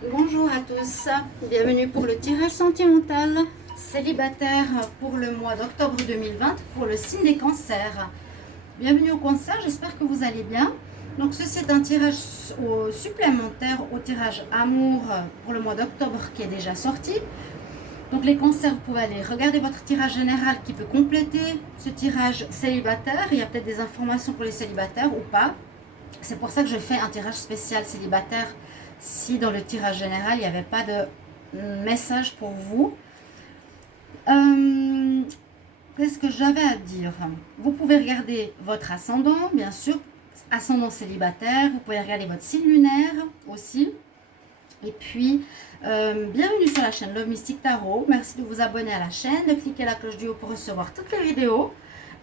Bonjour à tous, bienvenue pour le tirage sentimental célibataire pour le mois d'octobre 2020 pour le signe des cancers. Bienvenue au cancer, j'espère que vous allez bien. Donc ceci est un tirage supplémentaire au tirage amour pour le mois d'octobre qui est déjà sorti. Donc les cancers, vous pouvez aller regarder votre tirage général qui peut compléter ce tirage célibataire. Il y a peut-être des informations pour les célibataires ou pas. C'est pour ça que je fais un tirage spécial célibataire si dans le tirage général il n'y avait pas de message pour vous. Qu'est-ce que j'avais à dire? Vous pouvez regarder votre ascendant, bien sûr, ascendant célibataire. Vous pouvez regarder votre signe lunaire aussi. Et puis, bienvenue sur la chaîne Love Mystic Tarot. Merci de vous abonner à la chaîne, de cliquer la cloche du haut pour recevoir toutes les vidéos.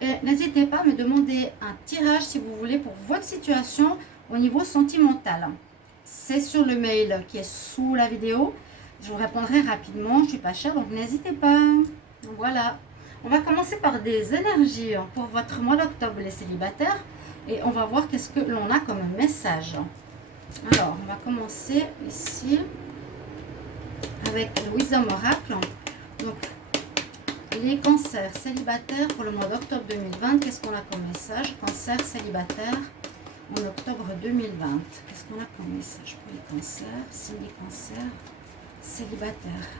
Et n'hésitez pas à me demander un tirage si vous voulez pour votre situation au niveau sentimental. C'est sur le mail qui est sous la vidéo. Je vous répondrai rapidement, je ne suis pas chère, donc n'hésitez pas. Donc voilà, on va commencer par des énergies pour votre mois d'octobre, les célibataires. Et on va voir qu'est-ce que l'on a comme message. Alors, on va commencer ici avec le Wisdom Oracle. Donc, les cancers célibataires pour le mois d'octobre 2020, qu'est-ce qu'on a comme message? Cancer célibataire en octobre 2020. Qu'est-ce qu'on a comme message pour les cancers? Signe des cancers célibataires.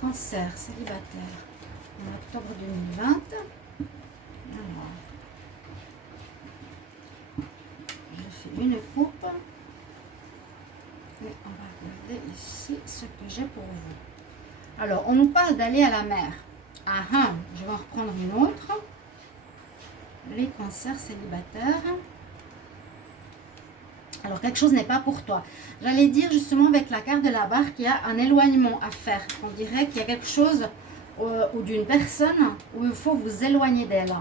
Cancer célibataire en octobre 2020. Alors, je fais une coupe. Et on va regarder ici ce que j'ai pour vous. Alors, on nous parle d'aller à la mer. Ah ah, je vais en reprendre une autre. Les cancers célibataires. Alors, quelque chose n'est pas pour toi. J'allais dire justement avec la carte de la barre qu'il y a un éloignement à faire. On dirait qu'il y a quelque chose ou d'une personne où il faut vous éloigner d'elle.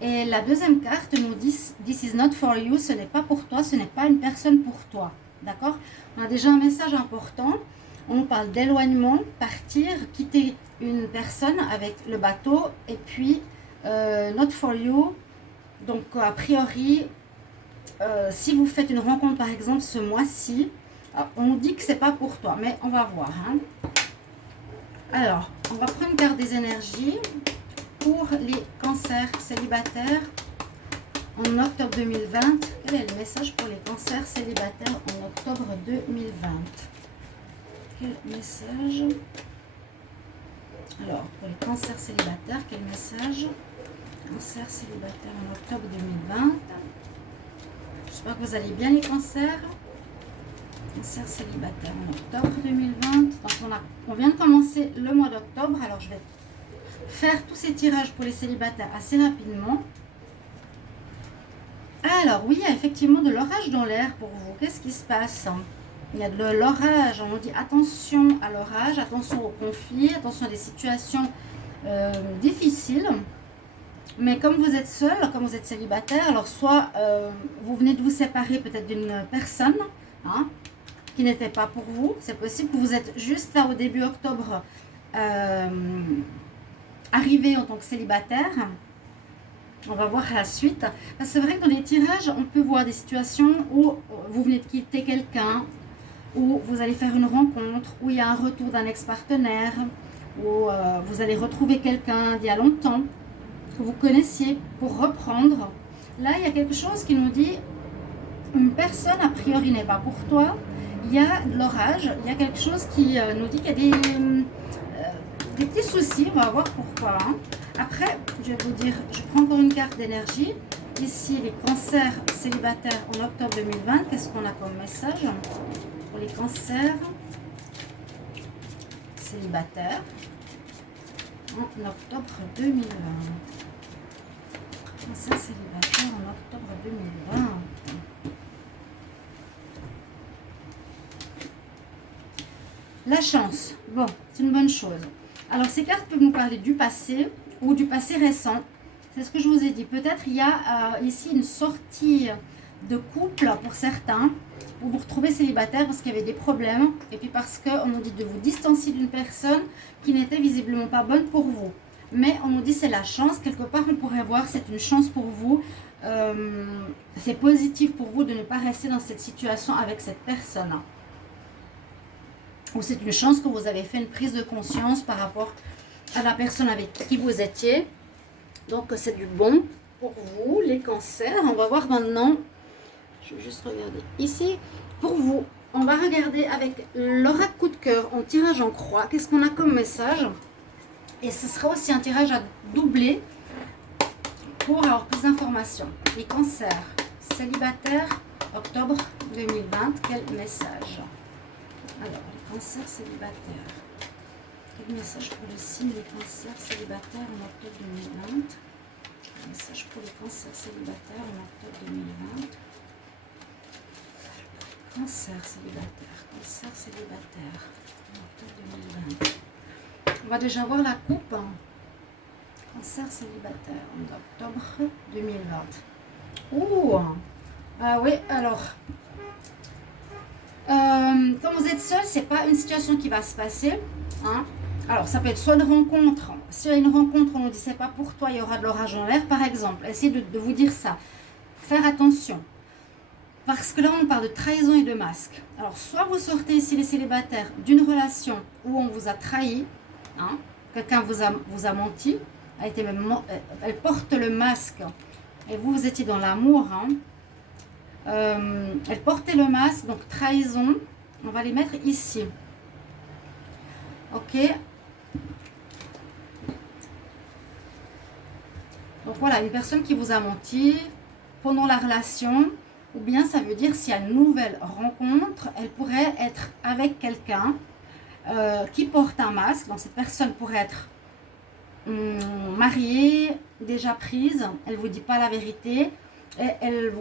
Et la deuxième carte nous dit « This is not for you », ce n'est pas pour toi, ce n'est pas une personne pour toi. D'accord? On a déjà un message important. On nous parle d'éloignement, partir, quitter une personne avec le bateau. Et puis, not for you. Donc, a priori, si vous faites une rencontre, par exemple, ce mois-ci, on nous dit que c'est pas pour toi. Mais on va voir. Hein. Alors, on va prendre une carte des énergies pour les cancers célibataires en octobre 2020. Quel est le message pour les cancers célibataires en octobre 2020? Quel message? Alors, pour les cancers célibataires, quel message? Cancer célibataire en octobre 2020. J'espère que vous allez bien les cancers. Cancer célibataire en octobre 2020. Donc on vient de commencer le mois d'octobre. Alors je vais faire tous ces tirages pour les célibataires assez rapidement. Alors oui, il y a effectivement de l'orage dans l'air pour vous. Qu'est-ce qui se passe? Il y a de l'orage. On dit attention à l'orage, attention aux conflits, attention à des situations difficiles. Mais comme vous êtes seul, comme vous êtes célibataire, alors soit vous venez de vous séparer peut-être d'une personne hein, qui n'était pas pour vous. C'est possible que vous êtes juste là au début octobre arrivé en tant que célibataire. On va voir la suite. Parce que c'est vrai que dans les tirages, on peut voir des situations où vous venez de quitter quelqu'un, où vous allez faire une rencontre, où il y a un retour d'un ex-partenaire, où vous allez retrouver quelqu'un d'il y a longtemps, que vous connaissiez, pour reprendre. Là, il y a quelque chose qui nous dit, une personne a priori n'est pas pour toi, il y a de l'orage, il y a quelque chose qui nous dit qu'il y a des petits soucis, on va voir pourquoi. Hein. Après, je vais vous dire, je prends encore une carte d'énergie. Ici, les cancers célibataires en octobre 2020, qu'est-ce qu'on a comme message pour les cancers célibataires en octobre 2020? Cancer célibataire en octobre 2020. La chance, bon, c'est une bonne chose. Alors, ces cartes peuvent nous parler du passé ou du passé récent. C'est ce que je vous ai dit. Peut-être il y a ici une sortie de couple pour certains, où vous vous retrouvez célibataire parce qu'il y avait des problèmes, et puis parce qu'on nous dit de vous distancier d'une personne qui n'était visiblement pas bonne pour vous. Mais on nous dit c'est la chance, quelque part on pourrait voir c'est une chance pour vous, c'est positif pour vous de ne pas rester dans cette situation avec cette personne. ou c'est une chance que vous avez fait une prise de conscience par rapport à la personne avec qui vous étiez. Donc c'est du bon pour vous, les cancers. On va voir maintenant, je vais juste regarder ici, pour vous. On va regarder avec l'oracle coup de cœur en tirage en croix. Qu'est-ce qu'on a comme message? Et ce sera aussi un tirage à doubler pour avoir plus d'informations. Les cancers célibataires, octobre 2020, quel message? Alors, les cancers célibataires. Quel message pour le signe des cancers célibataires en octobre 2020? Message pour les cancers célibataires en octobre 2020. Cancer célibataire en octobre 2020. On va déjà voir la coupe. Cancer célibataire en octobre 2020. Ouh, ah oui, alors, quand vous êtes seul, c'est pas une situation qui va se passer. Hein. Alors, ça peut être soit une rencontre. S'il y a une rencontre, on nous dit c'est pas pour toi, il y aura de l'orage en l'air, par exemple. Essayez de vous dire ça. Faire attention. Parce que là, on parle de trahison et de masque. Alors, soit vous sortez ici les célibataires d'une relation où on vous a trahi, hein, quelqu'un vous a menti, elle porte le masque, et vous étiez dans l'amour, hein, elle portait le masque, donc trahison, on va les mettre ici. Ok. Donc voilà, une personne qui vous a menti pendant la relation, ou bien ça veut dire s'il y a une nouvelle rencontre, elle pourrait être avec quelqu'un qui porte un masque. Donc cette personne pourrait être mariée, déjà prise, elle ne vous dit pas la vérité, et elle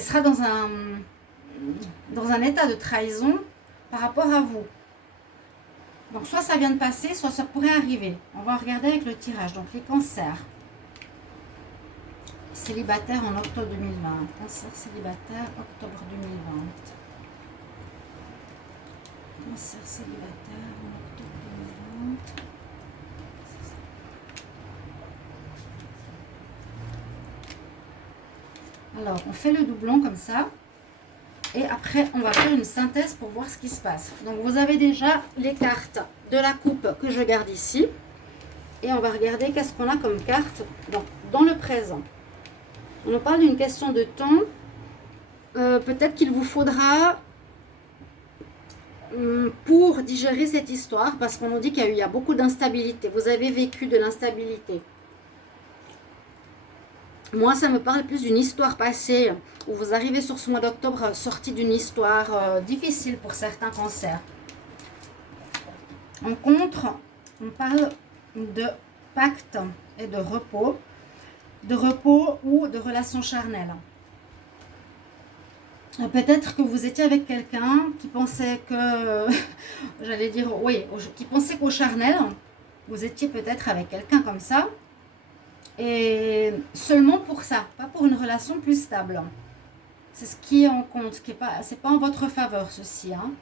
sera dans un état de trahison par rapport à vous. Donc soit ça vient de passer, soit ça pourrait arriver. On va regarder avec le tirage. Donc les cancers célibataire en octobre 2020. Cancer célibataire, octobre 2020. Cancer célibataire en octobre 2020. Alors, on fait le doublon comme ça. Et après, on va faire une synthèse pour voir ce qui se passe. Donc, vous avez déjà les cartes de la coupe que je garde ici. Et on va regarder qu'est-ce qu'on a comme carte dans le présent. On nous parle d'une question de temps. Peut-être qu'il vous faudra, pour digérer cette histoire, parce qu'on nous dit qu'il y a beaucoup d'instabilité. Vous avez vécu de l'instabilité. Moi, ça me parle plus d'une histoire passée, où vous arrivez sur ce mois d'octobre sorti d'une histoire difficile pour certains cancers. En contre, on parle de pacte et de repos ou de relations charnelles. Peut-être que vous étiez avec quelqu'un qui pensait que, j'allais dire, oui, qui pensait qu'au charnel, vous étiez peut-être avec quelqu'un comme ça, et seulement pour ça, pas pour une relation plus stable. C'est ce qui est en compte, c'est pas en votre faveur ceci. Hein.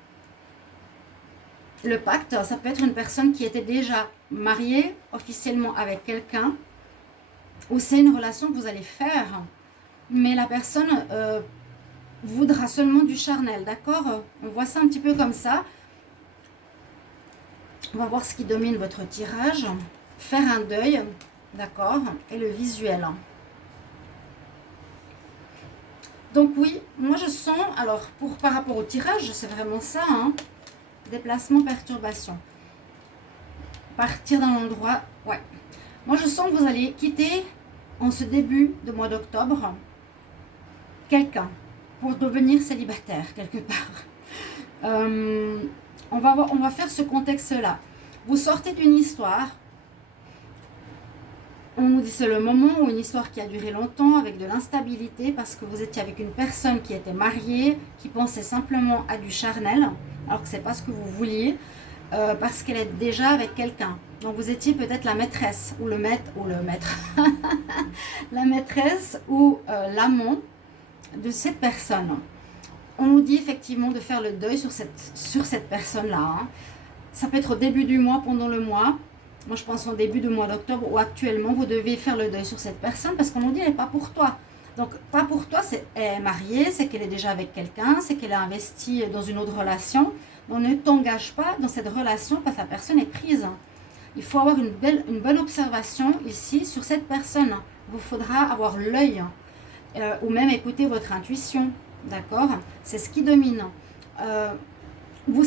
Le pacte, ça peut être une personne qui était déjà mariée officiellement avec quelqu'un, ou c'est une relation que vous allez faire, mais la personne voudra seulement du charnel, d'accord? On voit ça un petit peu comme ça. On va voir ce qui domine votre tirage. Faire un deuil, d'accord? Et le visuel. Donc oui, moi je sens, alors par rapport au tirage, c'est vraiment ça, hein, déplacement, perturbation. Partir dans l'endroit, ouais. Moi je sens que vous allez quitter en ce début de mois d'octobre quelqu'un pour devenir célibataire quelque part. On va faire ce contexte-là. Vous sortez d'une histoire. On nous dit c'est le moment où une histoire qui a duré longtemps avec de l'instabilité parce que vous étiez avec une personne qui était mariée, qui pensait simplement à du charnel, alors que ce n'est pas ce que vous vouliez, parce qu'elle est déjà avec quelqu'un. Donc vous étiez peut-être la maîtresse ou le maître, la maîtresse ou l'amant de cette personne. On nous dit effectivement de faire le deuil sur cette personne-là. Hein. Ça peut être au début du mois, pendant le mois. Moi, je pense au début du mois d'octobre où actuellement, vous devez faire le deuil sur cette personne parce qu'on nous dit elle n'est pas pour toi. Donc, pas pour toi, elle est mariée, c'est qu'elle est déjà avec quelqu'un, c'est qu'elle a investi dans une autre relation. On ne t'engage pas dans cette relation parce que la personne est prise. Il faut avoir une bonne observation ici sur cette personne. Il vous faudra avoir l'œil ou même écouter votre intuition. D'accord? C'est ce qui domine. Moi,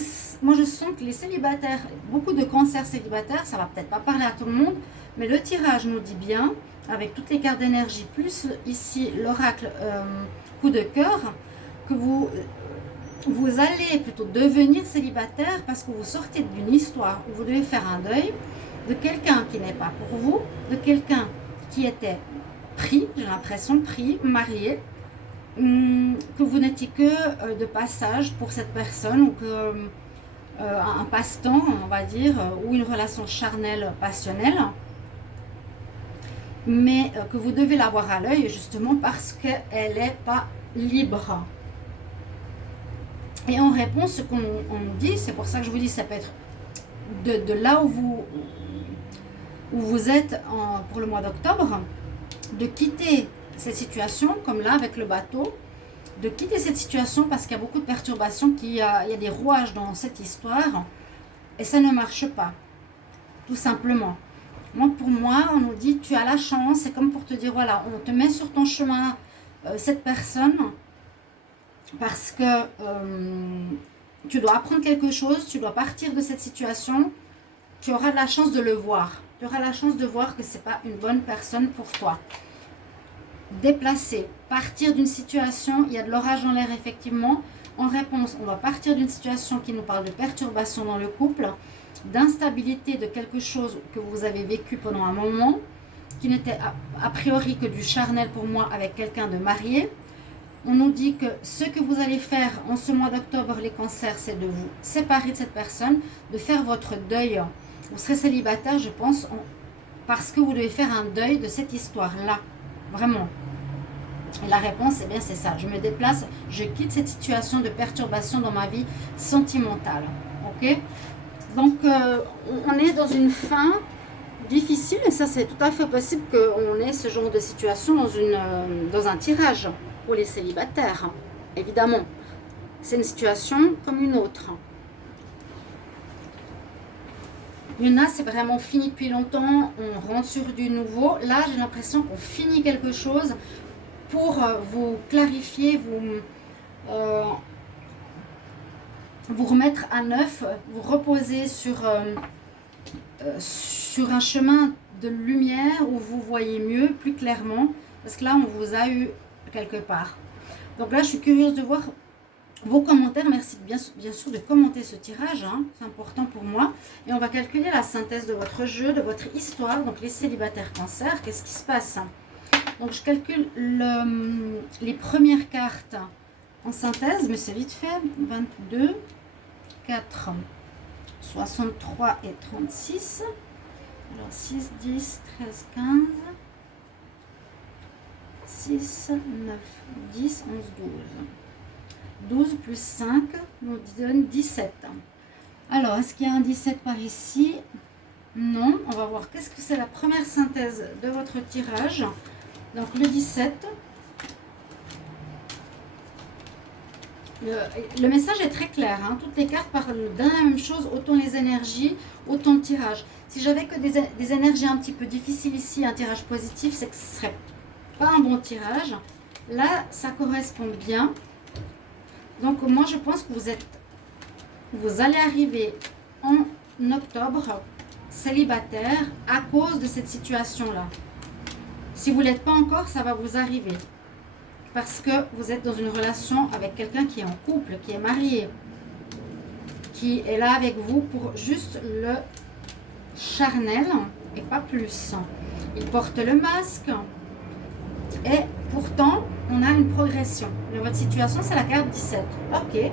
je sens que les célibataires, beaucoup de cancers célibataires, ça va peut-être pas parler à tout le monde, mais le tirage nous dit bien, avec toutes les cartes d'énergie, plus ici l'oracle coup de cœur, que vous allez plutôt devenir célibataire parce que vous sortez d'une histoire où vous devez faire un deuil de quelqu'un qui n'est pas pour vous, de quelqu'un qui était pris, j'ai l'impression pris, marié, que vous n'étiez que de passage pour cette personne ou que un passe-temps, on va dire, ou une relation charnelle, passionnelle, mais que vous devez l'avoir à l'œil justement parce qu'elle n'est pas libre. Et en réponse, ce qu'on nous dit, c'est pour ça que je vous dis, ça peut être de là où vous êtes pour le mois d'octobre, de quitter cette situation, comme là avec le bateau, de quitter cette situation parce qu'il y a beaucoup de perturbations, il y a des rouages dans cette histoire et ça ne marche pas, tout simplement. Donc pour moi, on nous dit, tu as la chance, c'est comme pour te dire, voilà, on te met sur ton chemin cette personne parce que tu dois apprendre quelque chose, tu dois partir de cette situation, tu auras la chance de le voir. Tu auras la chance de voir que ce n'est pas une bonne personne pour toi. Déplacer, partir d'une situation, il y a de l'orage en l'air effectivement. En réponse, on va partir d'une situation qui nous parle de perturbation dans le couple, d'instabilité de quelque chose que vous avez vécu pendant un moment, qui n'était a priori que du charnel pour moi avec quelqu'un de marié. On nous dit que ce que vous allez faire en ce mois d'octobre, les cancers, c'est de vous séparer de cette personne, de faire votre deuil. Vous serez célibataire, je pense, parce que vous devez faire un deuil de cette histoire-là. Vraiment. Et la réponse, eh bien, c'est ça. Je me déplace, je quitte cette situation de perturbation dans ma vie sentimentale. Ok? Donc, on est dans une fin difficile et ça, c'est tout à fait possible qu'on ait ce genre de situation dans un tirage pour les célibataires. Évidemment, c'est une situation comme une autre. Il y en a, c'est vraiment fini depuis longtemps, on rentre sur du nouveau. Là, j'ai l'impression qu'on finit quelque chose pour vous clarifier, vous remettre à neuf, vous reposer sur un chemin de lumière où vous voyez mieux, plus clairement, parce que là, on vous a eu quelque part. Donc là, je suis curieuse de voir vos commentaires. Merci bien sûr de commenter ce tirage, hein, c'est important pour moi. Et on va calculer la synthèse de votre jeu, de votre histoire. Donc les célibataires cancer, qu'est-ce qui se passe? Donc je calcule les premières cartes en synthèse, mais c'est vite fait. 22, 4, 63 et 36. Alors 6, 10, 13, 15, 6, 9, 10, 11, 12. 12 plus 5 nous donne 17. Alors, est-ce qu'il y a un 17 par ici? Non. On va voir qu'est-ce que c'est la première synthèse de votre tirage. Donc, le 17. Le message est très clair. Hein. Toutes les cartes parlent de la même chose, autant les énergies, autant le tirage. Si j'avais que des énergies un petit peu difficiles ici, un tirage positif, c'est que ce ne serait pas un bon tirage. Là, ça correspond bien. Donc moi je pense que vous allez arriver en octobre célibataire à cause de cette situation-là. Si vous ne l'êtes pas encore, ça va vous arriver. Parce que vous êtes dans une relation avec quelqu'un qui est en couple, qui est marié, qui est là avec vous pour juste le charnel et pas plus. Il porte le masque et pourtant on a une progression. Mais votre situation, c'est la carte 17. Ok.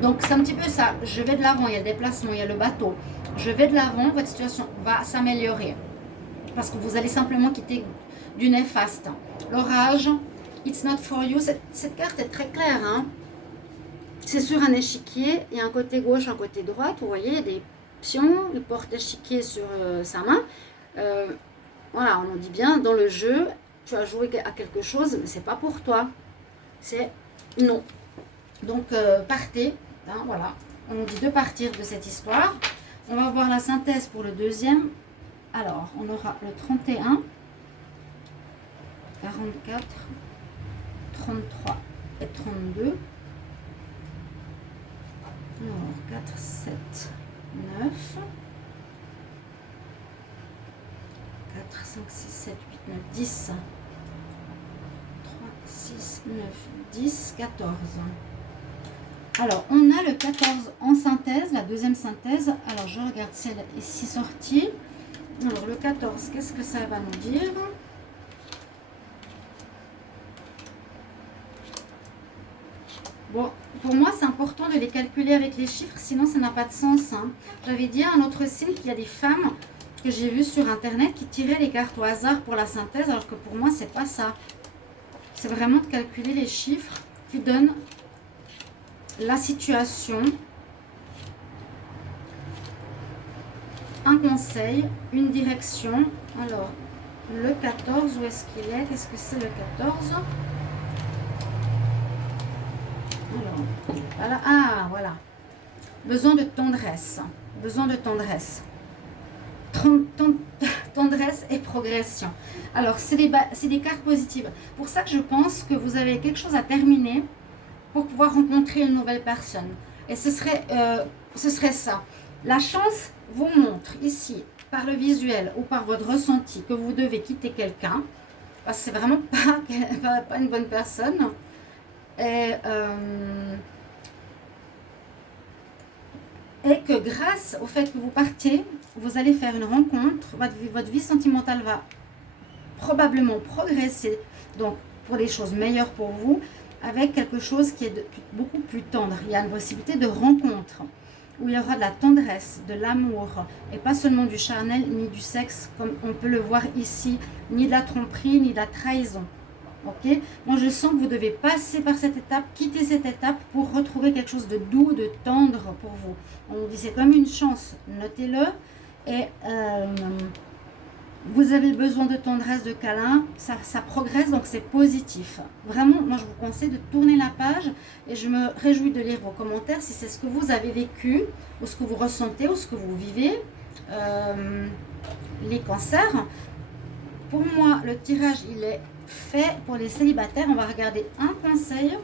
Donc, c'est un petit peu ça. Je vais de l'avant, il y a le déplacement, il y a le bateau. Je vais de l'avant, votre situation va s'améliorer. Parce que vous allez simplement quitter du néfaste. L'orage, it's not for you. Cette carte est très claire. Hein. C'est sur un échiquier. Il y a un côté gauche, un côté droit. Vous voyez, il y a des pions. Il porte l'échiquier sur sa main. Voilà, on nous dit bien, dans le jeu, tu as joué à quelque chose, mais c'est pas pour toi. C'est non. Donc, partez. Hein, voilà, on nous dit de partir de cette histoire. On va voir la synthèse pour le deuxième. Alors, on aura le 31, 44, 33 et 32. Alors, 4, 7, 9. 4, 5, 6, 7, 8, 9, 10. 3, 6, 9, 10, 14. Alors, on a le 14 en synthèse, la deuxième synthèse. Alors, je regarde celle ici sortie. Alors, le 14, qu'est-ce que ça va nous dire? Bon, pour moi, c'est important de les calculer avec les chiffres, sinon ça n'a pas de sens. Hein. J'avais dit à un autre signe qu'il y a des femmes que j'ai vues sur Internet qui tiraient les cartes au hasard pour la synthèse, alors que pour moi, c'est pas ça. C'est vraiment de calculer les chiffres qui donnent la situation, un conseil, une direction. Alors, le 14, où est-ce qu'il est? Qu'est-ce que c'est le 14? Alors, voilà. Ah, voilà. Besoin de tendresse. Besoin de tendresse. Tendresse et progression. Alors, c'est des cartes positives. Pour ça que je pense que vous avez quelque chose à terminer pour pouvoir rencontrer une nouvelle personne. Et ce serait ça. La chance vous montre ici, par le visuel ou par votre ressenti, que vous devez quitter quelqu'un. Parce que c'est vraiment pas une bonne personne. Et que grâce au fait que vous partiez, vous allez faire une rencontre, votre vie sentimentale va probablement progresser, donc pour des choses meilleures pour vous, avec quelque chose qui est beaucoup plus tendre. Il y a une possibilité de rencontre, où il y aura de la tendresse, de l'amour, et pas seulement du charnel, ni du sexe, comme on peut le voir ici, ni de la tromperie, ni de la trahison. Ok, moi je sens que vous devez passer par cette étape, quitter cette étape pour retrouver quelque chose de doux, de tendre pour vous. On vous dit c'est comme une chance, notez-le. Et vous avez besoin de tendresse, de câlin, ça progresse, donc c'est positif. Vraiment, moi je vous conseille de tourner la page et je me réjouis de lire vos commentaires si c'est ce que vous avez vécu, ou ce que vous ressentez, ou ce que vous vivez. Les cancers, pour moi le tirage il est fait pour les célibataires. On va regarder un conseil.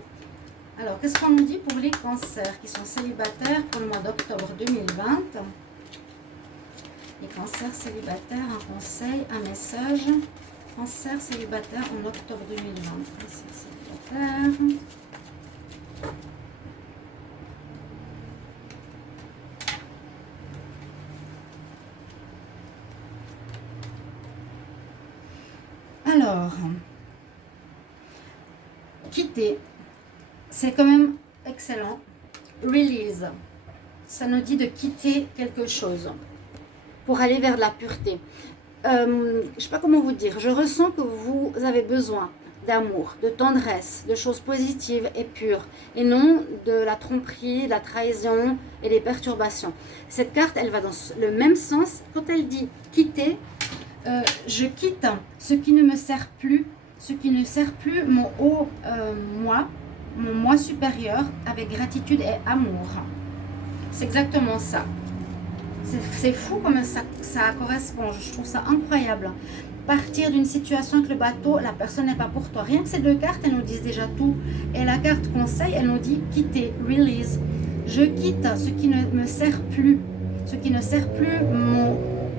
Alors, qu'est-ce qu'on nous dit pour les cancers qui sont célibataires pour le mois d'octobre 2020? Les cancers célibataires, un conseil, un message. Cancer célibataire en octobre 2020. Cancer célibataire. Alors, quitter, c'est quand même excellent. Release, ça nous dit de quitter quelque chose pour aller vers de la pureté. Je ne sais pas comment vous dire, je ressens que vous avez besoin d'amour, de tendresse, de choses positives et pures, et non de la tromperie, de la trahison et des perturbations. Cette carte, elle va dans le même sens. Quand elle dit quitter, je quitte ce qui ne me sert plus, mon haut moi, mon moi supérieur, avec gratitude et amour. C'est exactement ça. C'est fou comme ça correspond, je trouve ça incroyable. Partir d'une situation avec le bateau, la personne n'est pas pour toi. Rien que ces deux cartes, elles nous disent déjà tout. Et la carte conseil, elle nous dit quitter, release. Je quitte ce qui ne me sert plus,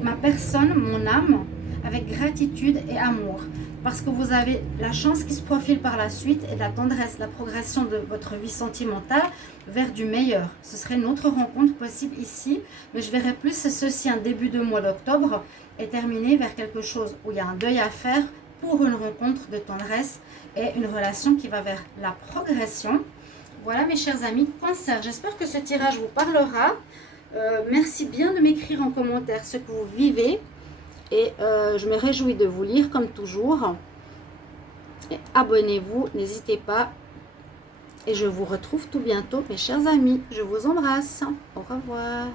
ma personne, mon âme, avec gratitude et amour. Parce que vous avez la chance qui se profile par la suite et de la tendresse, la progression de votre vie sentimentale vers du meilleur. Ce serait une autre rencontre possible ici, mais je verrais plus ceci un début de mois d'octobre et terminer vers quelque chose où il y a un deuil à faire pour une rencontre de tendresse et une relation qui va vers la progression. Voilà mes chers amis, Cancer, j'espère que ce tirage vous parlera. Merci bien de m'écrire en commentaire ce que vous vivez. Et je me réjouis de vous lire comme toujours. Et abonnez-vous, n'hésitez pas. Et je vous retrouve tout bientôt, mes chers amis. Je vous embrasse. Au revoir.